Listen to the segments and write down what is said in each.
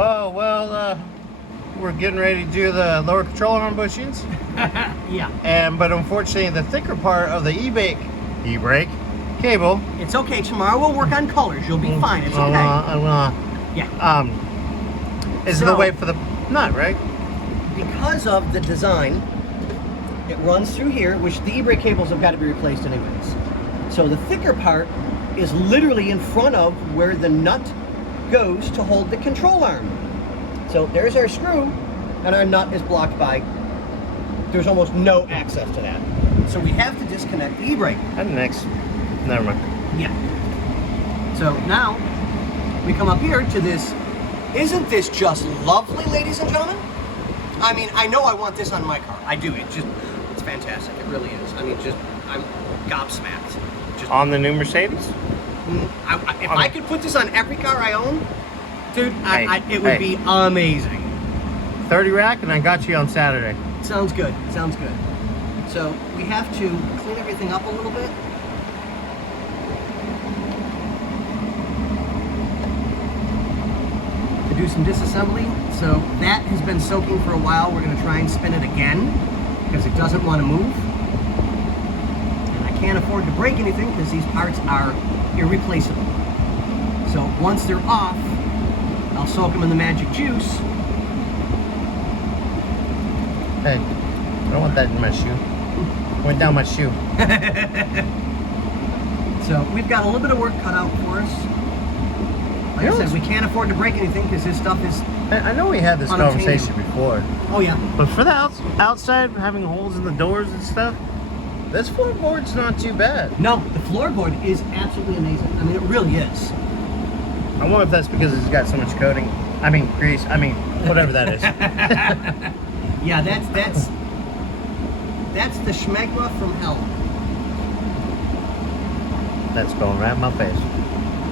Oh, well, we're getting ready to do the lower control arm bushings. Yeah. But unfortunately, the thicker part of the e-brake cable. It's okay. Tomorrow we'll work on colors. You'll be fine. It's okay. Yeah. Is the way for the nut, right? Because of the design, it runs through here, which the e-brake cables have got to be replaced anyways. So the thicker part is literally in front of where the nut goes to hold the control arm. So there's our screw, and our nut is blocked by, there's almost no access to that. So we have to disconnect the e-brake. And next, never mind. Yeah. So now, we come up here to this. Isn't this just lovely, ladies and gentlemen? I mean, I know I want this on my car. I do. It's fantastic. It really is. I mean, I'm gobsmacked. Just on the new Mercedes? If I could put this on every car I own, dude, it would be amazing. 30 rack, and I got you on Saturday. Sounds good. Sounds good. So we have to clean everything up a little bit. To do some disassembly. So that has been soaking for a while. We're going to try and spin it again because it doesn't want to move. And I can't afford to break anything because these parts are irreplaceable. So once they're off, I'll soak them in the magic juice. Hey, I don't want that in my shoe. Went down my shoe. So we've got a little bit of work cut out for us. Like I said, we can't afford to break anything because this stuff is I know we had this conversation before. Oh yeah. But for the outside, having holes in the doors and stuff, this floorboard's not too bad. No, the floorboard is absolutely amazing. I mean, it really is. I wonder if that's because it's got so much coating. I mean, grease. I mean, whatever that is. Yeah, that's the schmegma from hell. That's going right in my face.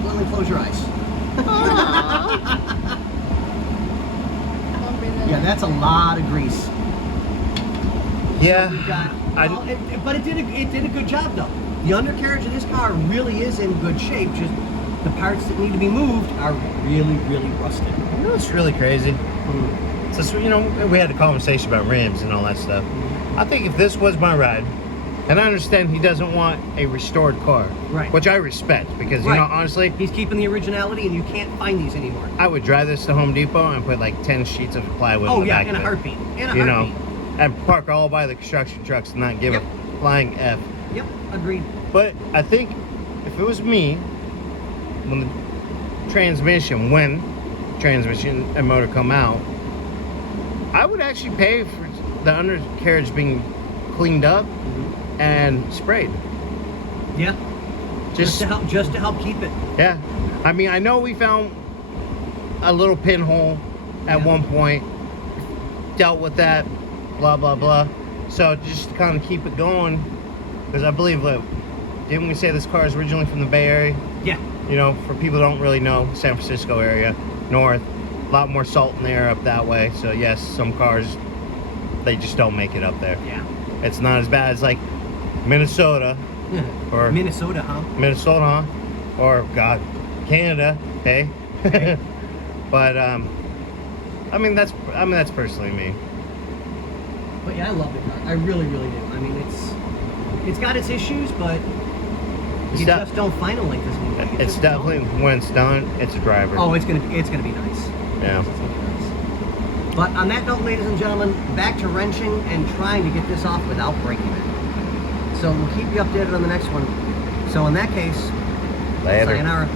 Lily, close your eyes. Yeah, that's a lot of grease. Yeah. So but it did a good job though. The undercarriage of this car really is in good shape. Just the parts that need to be moved are really, really rusted. You know what's really crazy? So, you know, we had a conversation about rims and all that stuff. I think if this was my ride, and I understand he doesn't want a restored car, right? Which I respect because, you know, honestly, he's keeping the originality and you can't find these anymore. I would drive this to Home Depot and put like 10 sheets of plywood in the back in a heartbeat. In a heartbeat. You know, and park all by the construction trucks and not give a flying F. Yep, agreed. But I think if it was me, when the transmission and motor come out, I would actually pay for the undercarriage being cleaned up and sprayed. Yeah. Just to help keep it. Yeah. I mean, I know we found a little pinhole at one point, dealt with that, blah blah blah. So just to kind of keep it going, because I believe, didn't we say this car is originally from the Bay Area? Yeah. You know, for people who don't really know, San Francisco area, north, a lot more salt in the air up that way. So yes, some cars, they just don't make it up there. Yeah. It's not as bad as like Minnesota. Or Minnesota, huh? Minnesota, huh? Or God, Canada, hey. Okay. But I mean that's personally me. But yeah, I love the car. I really, really do. I mean, it's got its issues, but you just don't find them like this anymore. It's definitely when it's done, it's a driver. Oh, it's gonna be nice. Yeah. It's gonna be nice. But on that note, ladies and gentlemen, back to wrenching and trying to get this off without breaking it. So we'll keep you updated on the next one. So in that case, later. Sayonara.